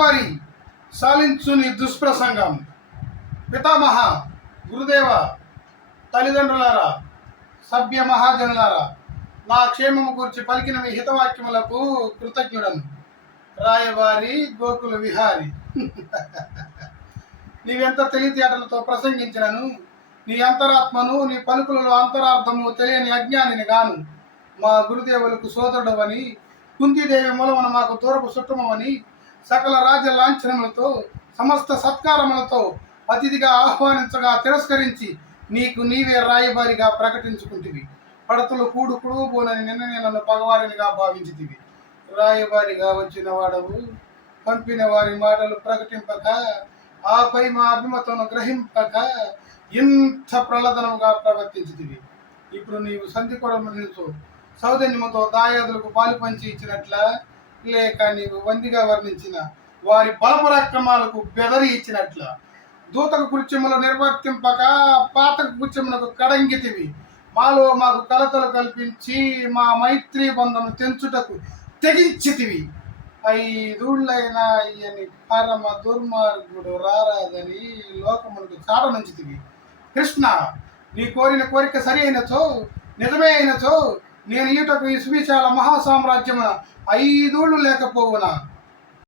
రాయబారి సాలించుని దుష్ప్రసంగం. పితామహ, గురుదేవ, తల్లిదండ్రులారా, సభ్య మహాజనులారా, నా క్షేమము గురించి పలికిన మీ హితవాక్యములకు కృతజ్ఞుడను. రాయబారి గోకుల విహారి. నీవెంత తెలివితేటలతో ప్రసంగించినను, నీ అంతరాత్మను, నీ పలుకులలో అంతరార్థము తెలియని అజ్ఞానిని గాను. మా గురుదేవులకు సోదరుడవని, కుంతీదేవి మూలమున మాకు దూరపు చుట్టమని, సకల రాజ్య లాంఛనములతో సమస్త సత్కారములతో అతిథిగా ఆహ్వానించగా తిరస్కరించి నీకు నీవే రాయబారిగా ప్రకటించుకుంటివి. పడతలు కూడు బోనని నిన్ననే నన్ను పగవారినిగా భావించితివి. రాయబారిగా వచ్చిన వాడవు పంపిన వారి మాటలు ప్రకటింపక, ఆపై మా అభిమతను గ్రహింపక ఇంత ప్రలదనముగా ప్రవర్తించితివి. ఇప్పుడు నీవు సంధికొడములతో సౌజన్యముతో దాయాదులకు పాలు పంచి ఇచ్చినట్ల, లేక నీవు వందిగా వర్ణించిన వారి బలపరాక్రమాలకు బెదరి ఇచ్చినట్ల దూతకు కృత్యములు నిర్వర్తింపక పాతక కృత్యములకు కడంగితివి. మాలో మాకు కలతలు కల్పించి మా మైత్రీ బంధము తెంచుటకు తెగించితివి. 5 ఊళ్ళైనా అయ్యని పరమ దుర్మార్గుడు రారాదని లోకమునకు చాటనుంచితివి. కృష్ణ, నీ కోరిన కోరిక సరి అయినచో, నిజమే అయినచో, నేను ఈటకు ఈ సువిశాల మహాసామ్రాజ్యమున 5 ఊళ్ళు లేకపోవునా?